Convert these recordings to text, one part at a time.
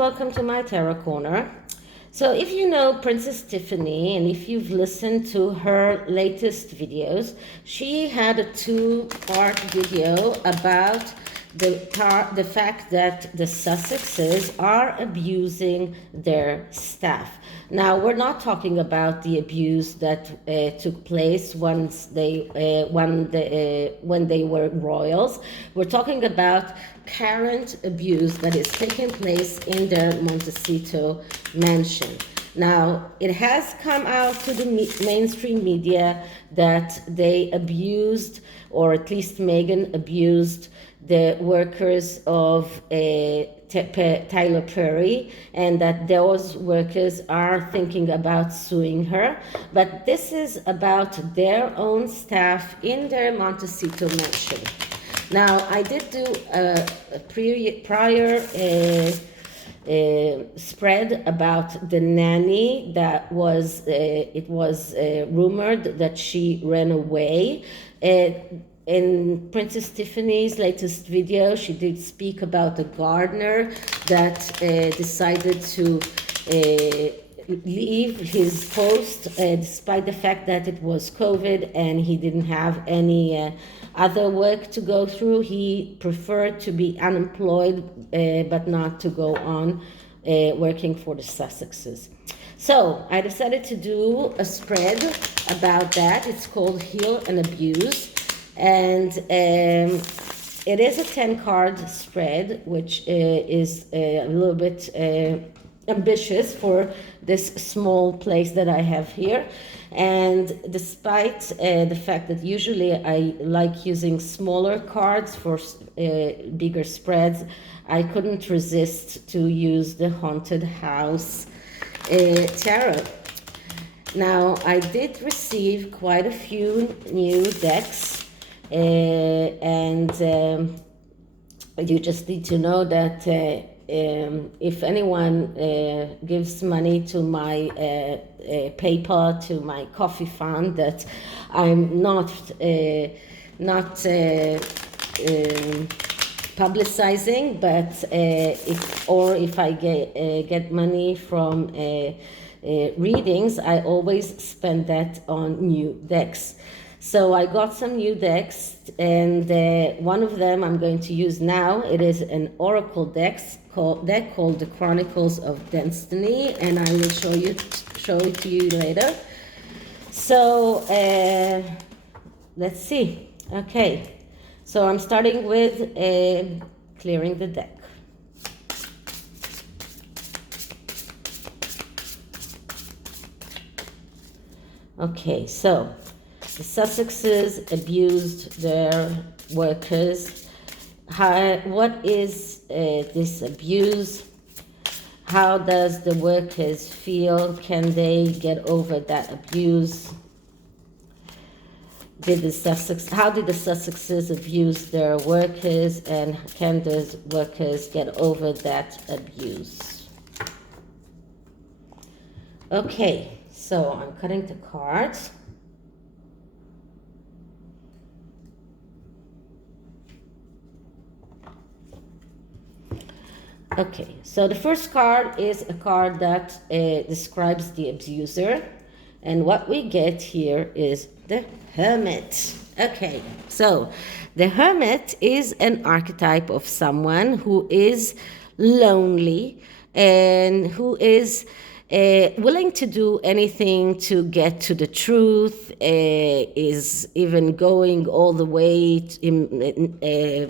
welcome to my Tarot Corner. So if you know Princess Tiffany and if you've listened to her latest videos, she had a two-part video about the fact that the Sussexes are abusing their staff. Now, we're not talking about the abuse that took place when they were royals. We're talking about current abuse that is taking place in their Montecito mansion. Now, it has come out to the mainstream media that they abused, or at least Meghan abused, the workers of Tyler Perry, and that those workers are thinking about suing her. But this is about their own staff in their Montecito mansion. Now, I did do a prior spread about the nanny that was, it was rumored that she ran away. In Princess Tiffany's latest video, she did speak about a gardener that decided to leave his post despite the fact that it was COVID and he didn't have any other work to go through. He preferred to be unemployed but not to go on working for the Sussexes. So I decided to do a spread about that. It's called Heal and Abuse. And it is a 10-card spread, which is a little bit ambitious for this small place that I have here. And despite the fact that usually I like using smaller cards for bigger spreads, I couldn't resist to use the Haunted House Tarot. Now, I did receive quite a few new decks. And you just need to know that if anyone gives money to my PayPal, to my coffee fund, that I'm not publicizing, but if I get money from readings, I always spend that on new decks. So I got some new decks, and one of them I'm going to use now. It is an oracle deck called the Chronicles of Destiny, and I will show it to you later. So let's see. Okay, so I'm starting with clearing the deck. Okay, so the Sussexes abused their workers. What is this abuse? How does the workers feel? Can they get over that abuse? How did the Sussexes abuse their workers, and can those workers get over that abuse? Okay, so I'm cutting the cards. Okay, so the first card is a card that describes the abuser, and what we get here is the Hermit. Okay, so the Hermit is an archetype of someone who is lonely and who is willing to do anything to get to the truth, is even going all the way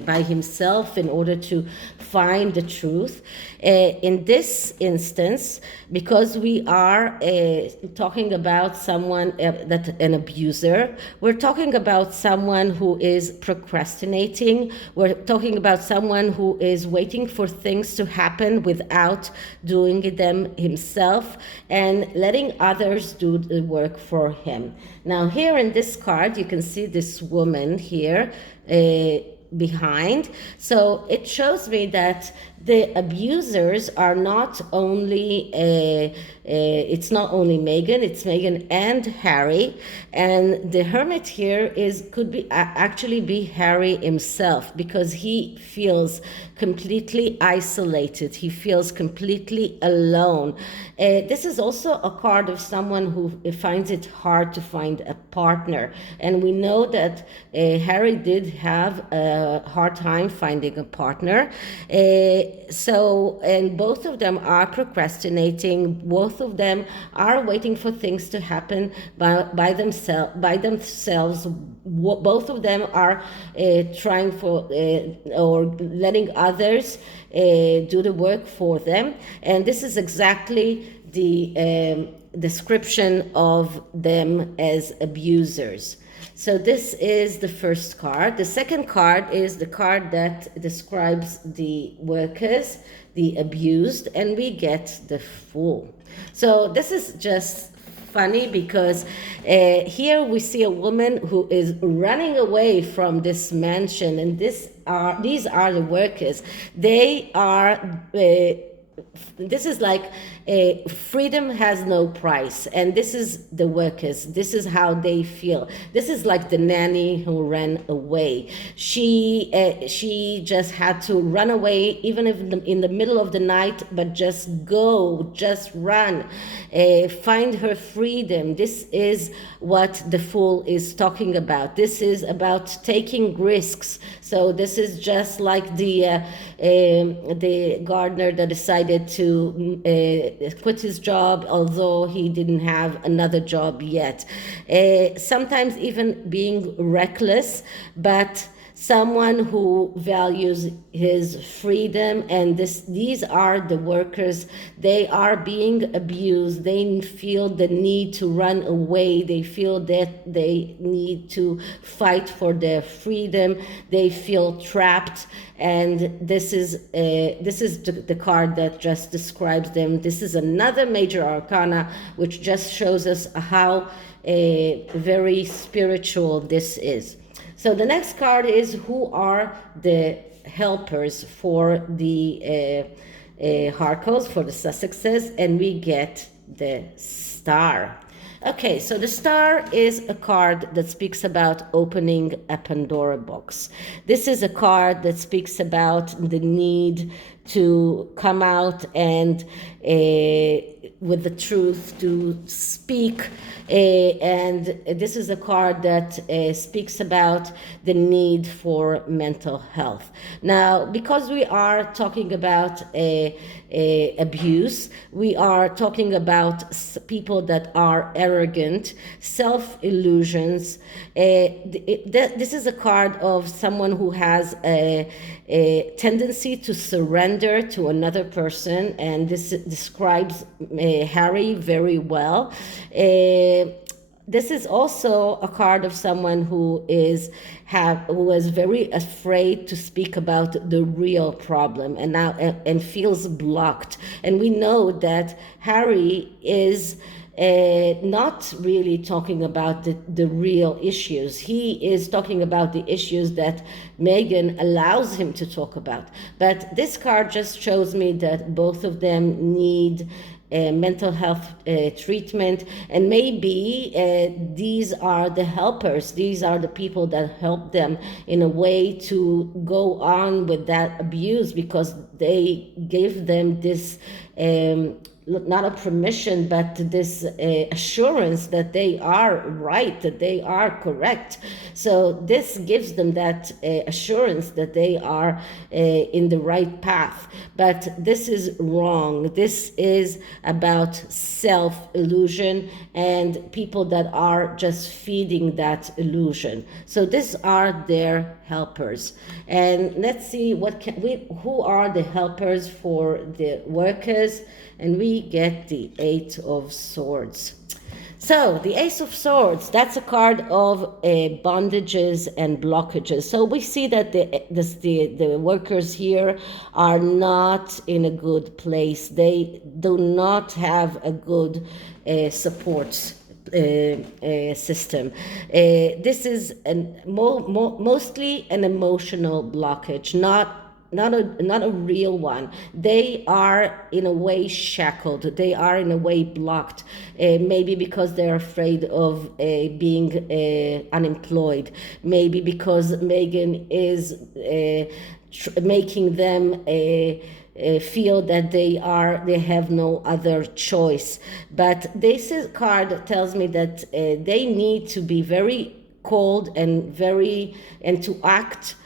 by himself in order to find the truth. In this instance, because we are talking about someone an abuser, we're talking about someone who is procrastinating. We're talking about someone who is waiting for things to happen without doing them himself and letting others do the work for him. Now, here in this card, you can see this woman here behind. So it shows me that The abusers are not only it's not only Meghan, it's Meghan and Harry, and the hermit here could be actually be Harry himself, because he feels completely isolated, he feels completely alone. This is also a card of someone who finds it hard to find a partner, and we know that Harry did have a hard time finding a partner. And both of them are procrastinating. Both of them are waiting for things to happen by themselves. Both of them are trying for or letting others do the work for them. And this is exactly the description of them as abusers. So this is the first card. The second card is the card that describes the workers, the abused, and we get the Fool. So this is just funny because here we see a woman who is running away from this mansion, and these are the workers. They are this is like freedom has no price, and this is the workers. This is how they feel. This is like the nanny who ran away. She just had to run away, even if in the middle of the night, but just run, find her freedom. This is what the Fool is talking about. This is about taking risks. So this is just like the gardener that decided to quit his job, although he didn't have another job yet. Sometimes even being reckless, but someone who values his freedom. And these are the workers. They are being abused. They feel the need to run away. They feel that they need to fight for their freedom. They feel trapped. And this is the card that just describes them. This is another major arcana, which just shows us how very spiritual this is. So the next card is, who are the helpers for the Harkles, for the Sussexes, and we get the Star. Okay, so the Star is a card that speaks about opening a Pandora box. This is a card that speaks about the need to come out and with the truth, to speak. And this is a card that speaks about the need for mental health. Now, because we are talking about abuse, we are talking about people that are arrogant, self-illusions. This is a card of someone who has a tendency to surrender to another person, and this describes Harry very well. This is also a card of someone who is very afraid to speak about the real problem, and feels blocked. And we know that Harry is not really talking about the real issues. He is talking about the issues that Meghan allows him to talk about. But this card just shows me that both of them need mental health treatment, and maybe these are the helpers. These are the people that help them in a way to go on with that abuse, because they gave them this not a permission, but this assurance that they are right, that they are correct. So this gives them that assurance that they are in the right path. But this is wrong. This is about self-illusion and people that are just feeding that illusion. So these are their helpers. And let's see who are the helpers for the workers. And we get the Eight of Swords. So the Ace of Swords, that's a card of bondages and blockages. So we see that the workers here are not in a good place. They do not have a good support system. This is mostly an emotional blockage, not not a real one. They are in a way shackled. They are in a way blocked, maybe because they're afraid of being unemployed, maybe because Meghan is making them feel that they have no other choice. But this card tells me that they need to be very cold and to act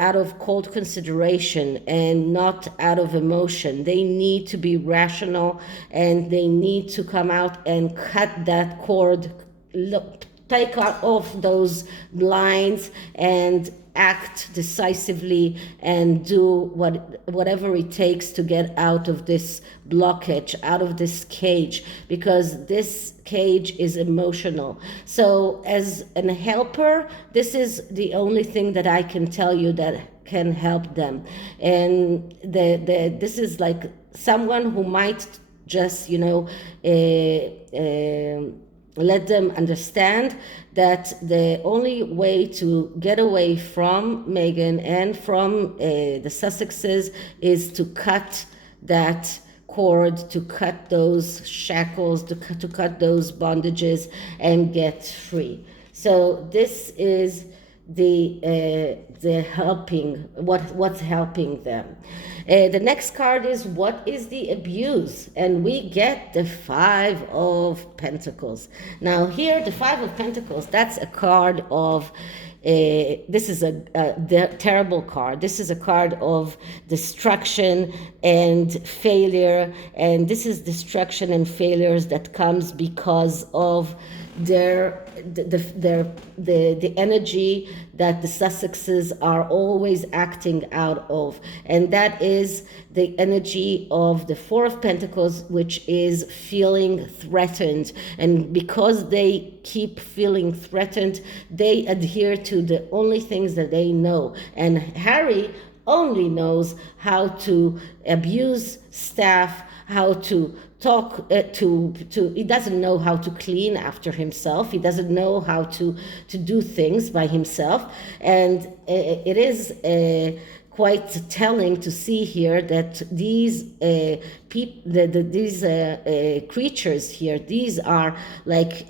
out of cold consideration and not out of emotion. They need to be rational, and they need to come out and cut that cord, take off those blinds, and act decisively and do whatever it takes to get out of this blockage, out of this cage, because this cage is emotional. So as a helper, this is the only thing that I can tell you that can help them. And this is like someone who might just, let them understand that the only way to get away from Meghan and from the Sussexes is to cut that cord, to cut those shackles, to cut those bondages and get free. So this is the helping, what's helping them. The next card is, what is the abuse? And we get the Five of Pentacles. Now here, the Five of Pentacles, that's a card of this is a terrible card. This is a card of destruction and failure, and this is destruction and failures that comes because of the energy that the Sussexes are always acting out of, and that is the energy of the Four of Pentacles, which is feeling threatened. And because they keep feeling threatened, they adhere to the only things that they know. And Harry only knows how to abuse staff, how to talk he doesn't know how to clean after himself. He doesn't know how to do things by himself. And it is quite telling to see here that these creatures here, these are like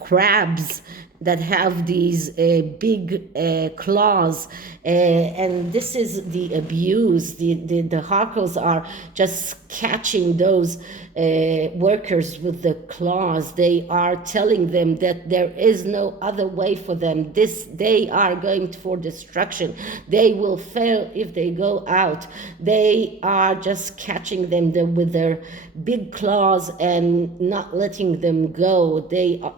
crabs that have these big claws, and this is the abuse. The Harkles are just catching those workers with the claws. They are telling them that there is no other way for them. They are going for destruction. They will fail if they go out. They are just catching them with their big claws and not letting them go.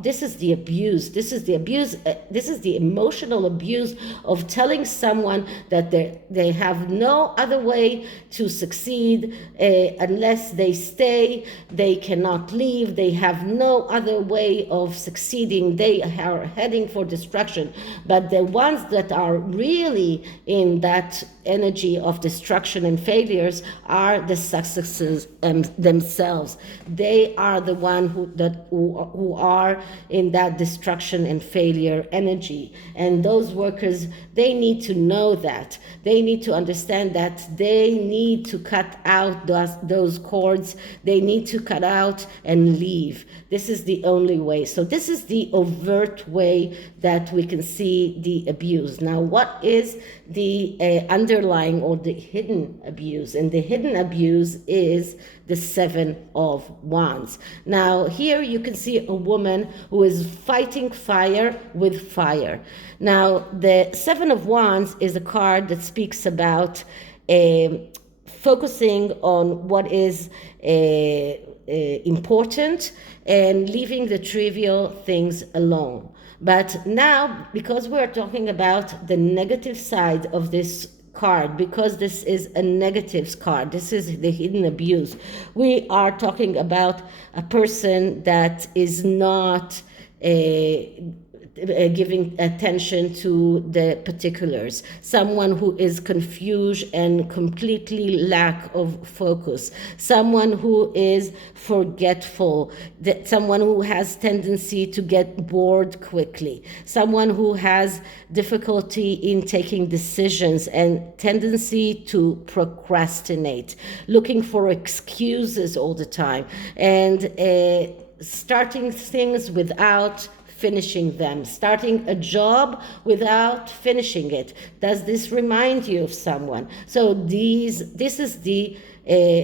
This is the abuse. This is the abuse. This is the emotional abuse of telling someone that they have no other way to succeed unless they stay. They cannot leave. They have no other way of succeeding. They are heading for destruction. But the ones that are really in that energy of destruction and failures are the Sussexes themselves. They are the one who are in that destruction and failure energy. And those workers, they need to know that. They need to understand that they need to cut out those cords. They need to cut out and leave. This is the only way. So this is the overt way that we can see the abuse. Now, what is the underlying or the hidden abuse? And the hidden abuse is the Seven of Wands. Now, here you can see a woman who is fighting fire with fire. Now, the Seven of Wands is a card that speaks about focusing on what is important and leaving the trivial things alone. But now, because we're talking about the negative side of this card, because this is a negative card, this is the hidden abuse, we are talking about a person that is not giving attention to the particulars, someone who is confused and completely lack of focus, someone who is forgetful, that someone who has tendency to get bored quickly, someone who has difficulty in taking decisions and tendency to procrastinate, looking for excuses all the time, and starting things without finishing them, starting a job without finishing it. Does this remind you of someone? So this is the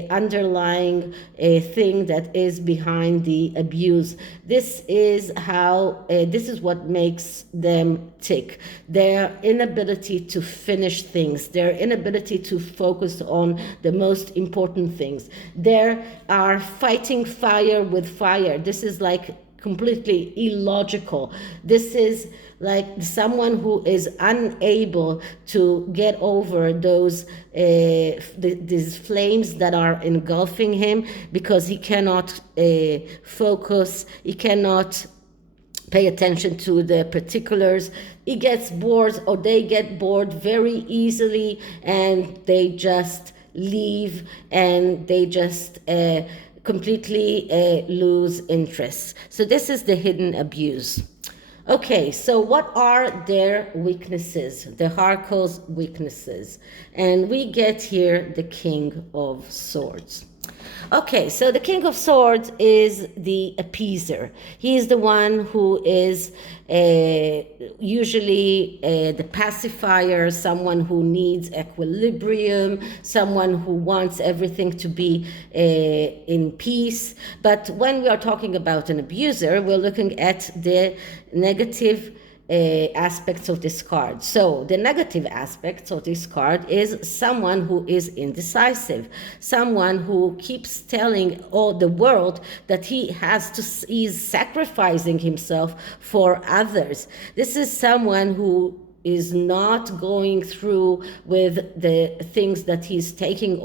underlying thing that is behind the abuse. This is how, this is what makes them tick. Their inability to finish things, their inability to focus on the most important things. They are fighting fire with fire. This is like completely illogical. This is like someone who is unable to get over those these flames that are engulfing him, because he cannot focus, he cannot pay attention to the particulars. He gets bored, or they get bored very easily, and they just leave, and they just completely lose interest. So this is the hidden abuse. Okay, so what are their weaknesses, the Harkle's weaknesses? And we get here the King of Swords. Okay, so the King of Swords is the appeaser. He is the one who is usually the pacifier, someone who needs equilibrium, someone who wants everything to be in peace. But when we are talking about an abuser, we're looking at the negative aspects of this card. So the negative aspects of this card is someone who is indecisive, someone who keeps telling all the world that he's sacrificing himself for others. This is someone who is not going through with the things that he's taking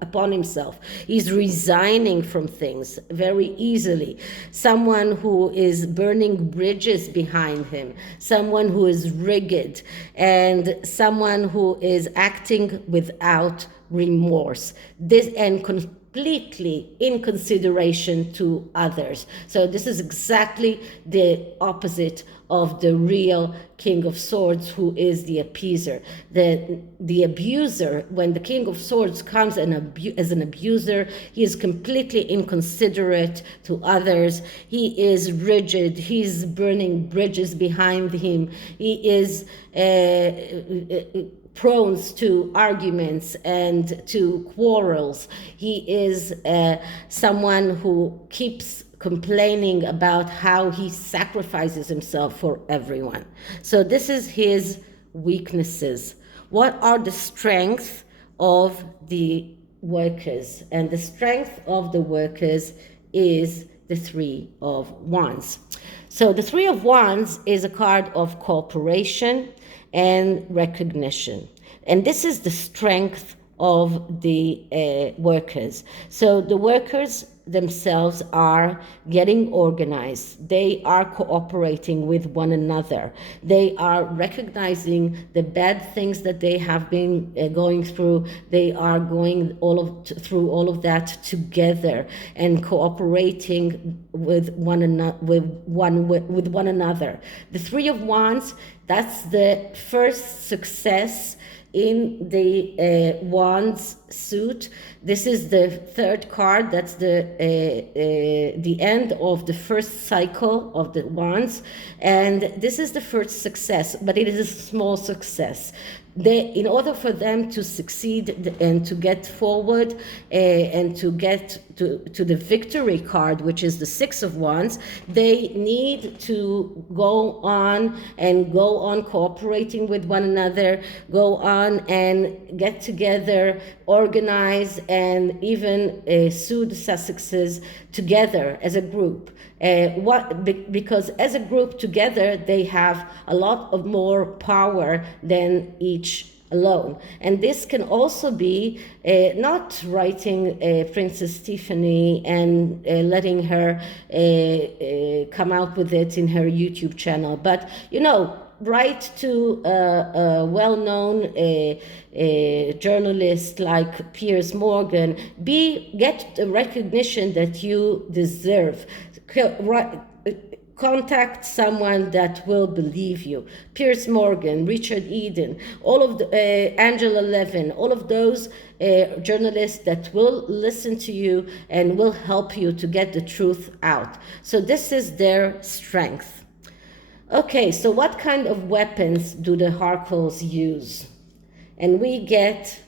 upon himself. He's resigning from things very easily. Someone who is burning bridges behind him, someone who is rigid, and someone who is acting without remorse. This and completely in consideration to others. So this is exactly the opposite of the real King of Swords, who is the appeaser. The abuser, when the King of Swords comes as an abuser, he is completely inconsiderate to others. He is rigid. He's burning bridges behind him. He is prone to arguments and to quarrels. He is someone who keeps complaining about how he sacrifices himself for everyone. So this is his weaknesses. What are the strengths of the workers? And the strength of the workers is the Three of Wands. So the Three of Wands is a card of cooperation and recognition. And this is the strength of the workers. So the workers themselves are getting organized. They are cooperating with one another. They are recognizing the bad things that they have been going through. They are going through all of that together and cooperating with one another. The Three of Wands, that's the first success in the Wands suit. This is the third card. That's the end of the first cycle of the Wands, and this is the first success, but it is a small success. In order for them to succeed and to get forward and to get to the victory card, which is the Six of Wands, they need to go on cooperating with one another, go on and get together, organize, and even sue the Sussexes together as a group. Because as a group together, they have a lot of more power than each alone. And this can also be not writing Princess Tiffany and letting her come out with it in her YouTube channel, but write to a well-known journalist like Piers Morgan. Get the recognition that you deserve. Contact someone that will believe you. Piers Morgan, Richard Eden, all of the Angela Levin, all of those journalists that will listen to you and will help you to get the truth out. So this is their strength. Okay, so what kind of weapons do the Harkles use? And we get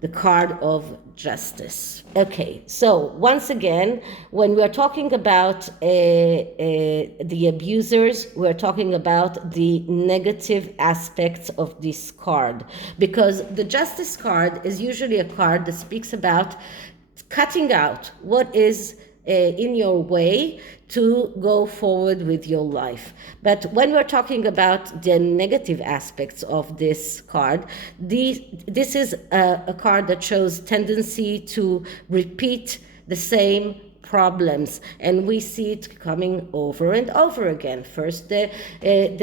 the card of justice. Okay, so once again, when we're talking about the abusers, we're talking about the negative aspects of this card, because the justice card is usually a card that speaks about cutting out what is in your way to go forward with your life. But when we're talking about the negative aspects of this card, this is a card that shows tendency to repeat the same problems, and we see it coming over and over again. First the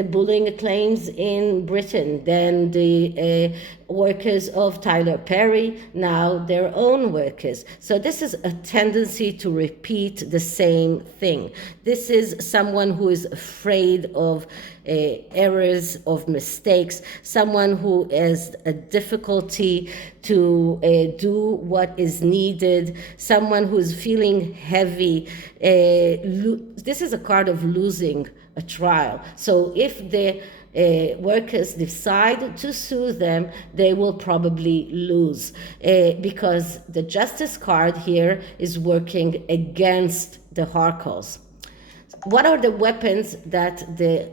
bullying claims in Britain, then the workers of Tyler Perry, now their own workers. So this is a tendency to repeat the same thing. This is someone who is afraid of errors, of mistakes, someone who has a difficulty to do what is needed, someone who is feeling heavy. This is a card of losing a trial. So if the workers decide to sue them, they will probably lose, because the justice card here is working against the Harkles. What are the weapons that the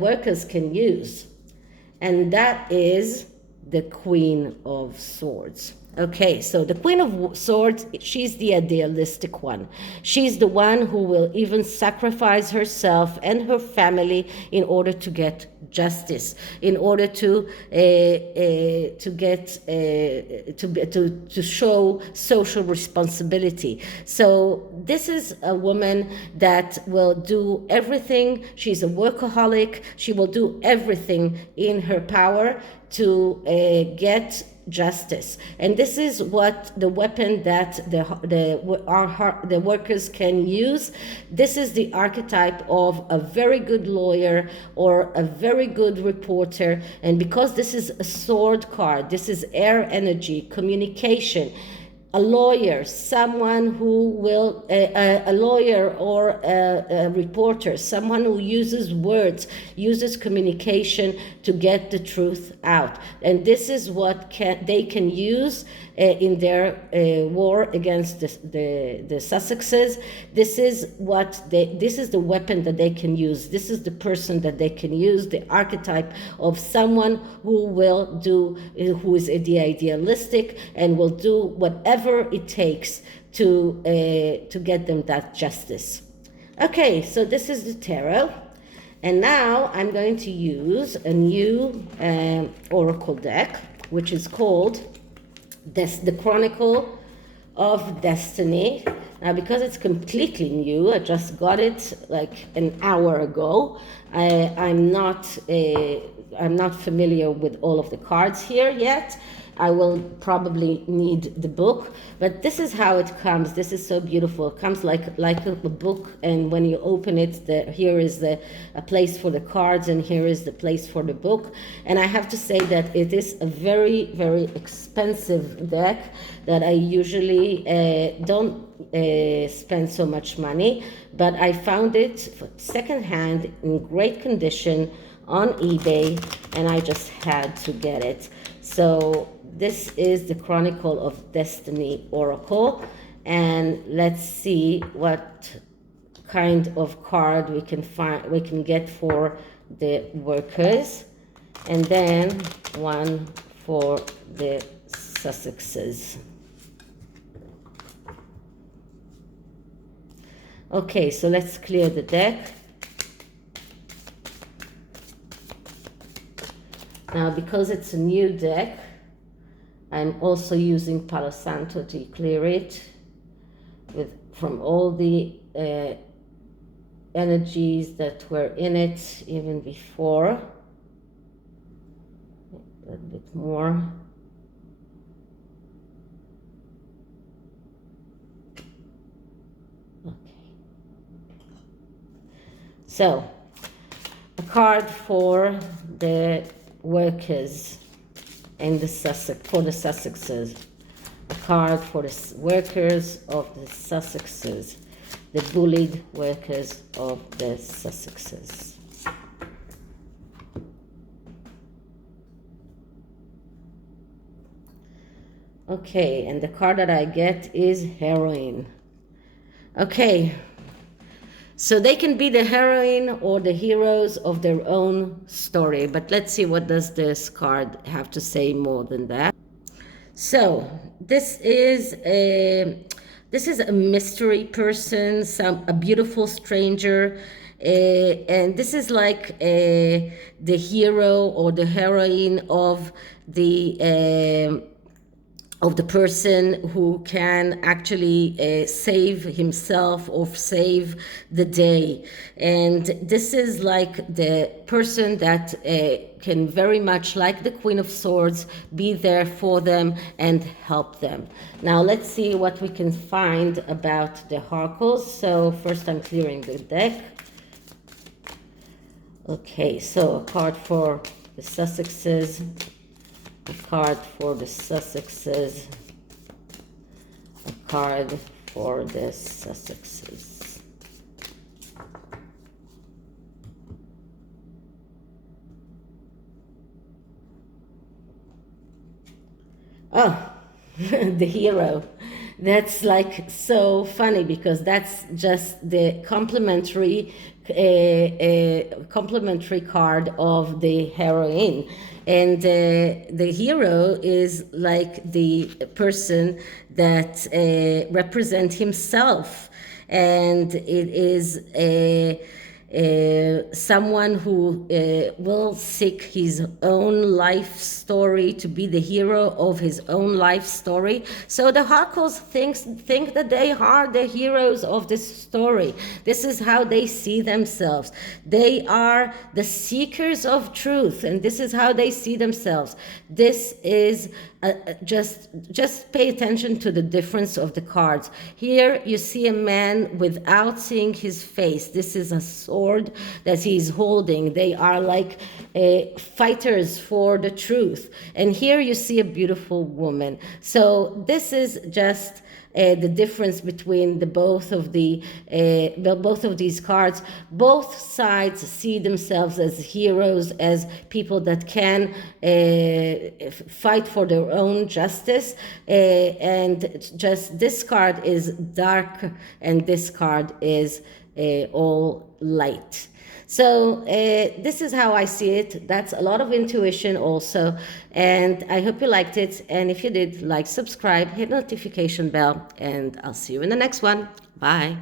workers can use? And that is the Queen of Swords. Okay, so the Queen of Swords, she's the idealistic one. She's the one who will even sacrifice herself and her family in order to get justice, in order to show social responsibility. So this is a woman that will do everything. She's a workaholic. She will do everything in her power to get justice. And this is what the weapon that the workers can use. This is the archetype of a very good lawyer or a very good reporter. And because this is a sword card, this is air energy, communication. A lawyer, someone who will, a lawyer or a reporter, someone who uses words, uses communication to get the truth out. And this is what they can use in their war against the Sussexes. This is the weapon that they can use. This is the person that they can use, the archetype of someone who is the idealistic and will do whatever it takes to get them that justice. Okay, so this is the tarot. And now I'm going to use a new oracle deck, which is called the Chronicle of Destiny. Now, because it's completely new, I just got it like an hour ago. I'm not familiar with all of the cards here yet. I will probably need the book, but this is how it comes. This is so beautiful. It comes like a book, and when you open it, here is a place for the cards, and here is the place for the book. And I have to say that it is a very, very expensive deck that I usually don't spend so much money, but I found it secondhand in great condition on eBay, and I just had to get it. So this is the Chronicle of Destiny Oracle, and let's see what kind of card we can get for the workers, and then one for the Sussexes. Okay, so let's clear the deck. Now, because it's a new deck, I'm also using Palo Santo to clear it from all the energies that were in it even before. A little bit more. Okay. So, a card for the workers and the Sussexes. A card for the workers of the Sussexes, the bullied workers of the Sussexes. Okay, and the card that I get is heroine. Okay, so they can be the heroine or the heroes of their own story, but let's see what does this card have to say more than that. So this is a mystery person, a beautiful stranger, and this is like the hero or the heroine of the person who can actually save himself or save the day. And this is like the person that can very much, like the Queen of Swords, be there for them and help them. Now let's see what we can find about the oracles. So first I'm clearing the deck. Okay, so a card for the Sussexes, a card for the Sussexes, a card for the Sussexes. Oh, the hero. That's like so funny because that's just the complementary card of the heroine. And the hero is like the person that represents himself, and it is someone who will seek his own life story to be the hero of his own life story. So the oracles think that they are the heroes of this story. This is how they see themselves. They are the seekers of truth, and this is how they see themselves. This is just pay attention to the difference of the cards. Here you see a man without seeing his face. This is a sword that he's holding. They are like fighters for the truth. And here you see a beautiful woman. So this is just the difference between both of these cards. Both sides see themselves as heroes, as people that can fight for their own justice, and just this card is dark and this card is all light. So this is how I see it. That's a lot of intuition also. And I hope you liked it. And if you did, like, subscribe, hit notification bell, and I'll see you in the next one. Bye.